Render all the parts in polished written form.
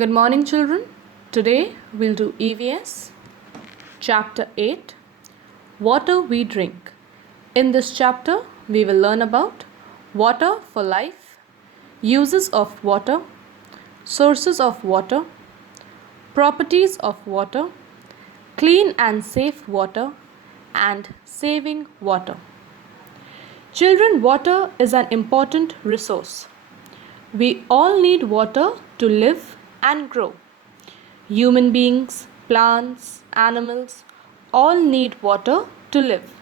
Good morning, children. Today we'll do EVS, Chapter 8, Water We Drink. In this chapter, we will learn about water for life, uses of water, sources of water, properties of water, clean and safe water, and saving water. Children, water is an important resource. We all need water to live and grow. Human beings, plants, animals all need water to live.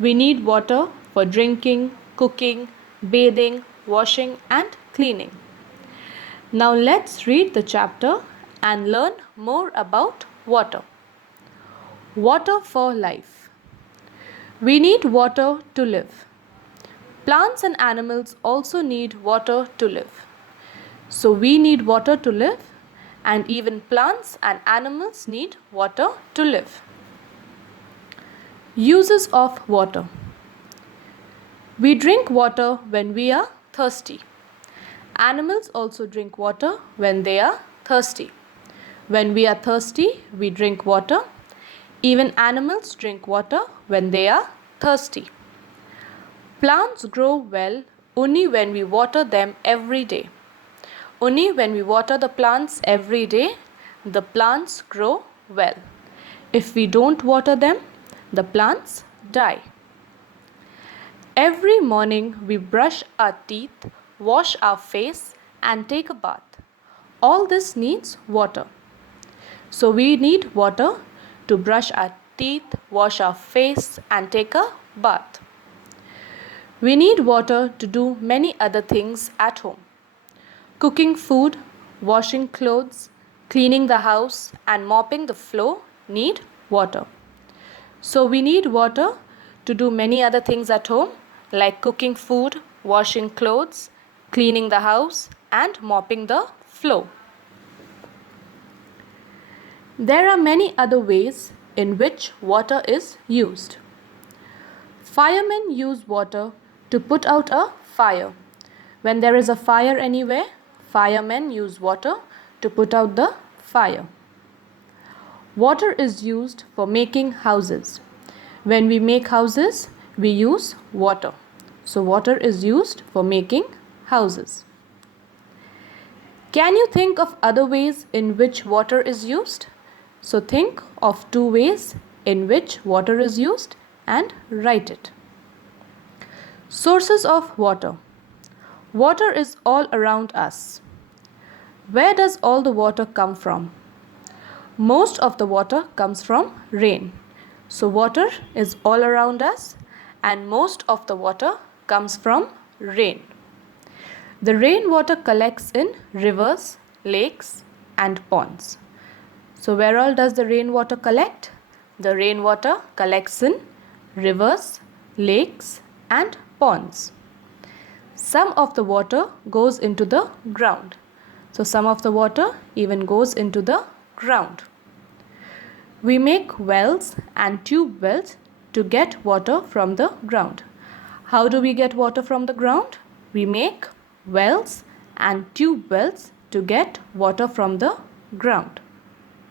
We need water for drinking, cooking, bathing, washing, and cleaning. Now let's read the chapter and learn more about water. Water for life. We need water to live. Plants and animals also need water to live. So we need water to live, and even plants and animals need water to live. Uses of water. We drink water when we are thirsty. Animals also drink water when they are thirsty. When we are thirsty, we drink water. Even animals drink water when they are thirsty. Plants grow well only when we water them every day. Only when we water the plants every day, the plants grow well. If we don't water them, the plants die. Every morning we brush our teeth, wash our face, and take a bath. All this needs water. So we need water to brush our teeth, wash our face, and take a bath. We need water to do many other things at home. Cooking food, washing clothes, cleaning the house, and mopping the floor need water. So we need water to do many other things at home, like cooking food, washing clothes, cleaning the house, and mopping the floor. There are many other ways in which water is used. Firemen use water to put out a fire. When there is a fire anywhere, firemen use water to put out the fire. Water is used for making houses. When we make houses, we use water. So water is used for making houses. Can you think of other ways in which water is used? So think of 2 ways in which water is used and write it. Sources of water. Water is all around us. Where does all the water come from? Most of the water comes from rain. So water is all around us, and most of the water comes from rain. The rainwater collects in rivers, lakes, and ponds. So where all does the rainwater collect? The rainwater collects in rivers, lakes, and ponds. Some of the water goes into the ground. So some of the water even goes into the ground. We make wells and tube wells to get water from the ground. How do we get water from the ground? We make wells and tube wells to get water from the ground.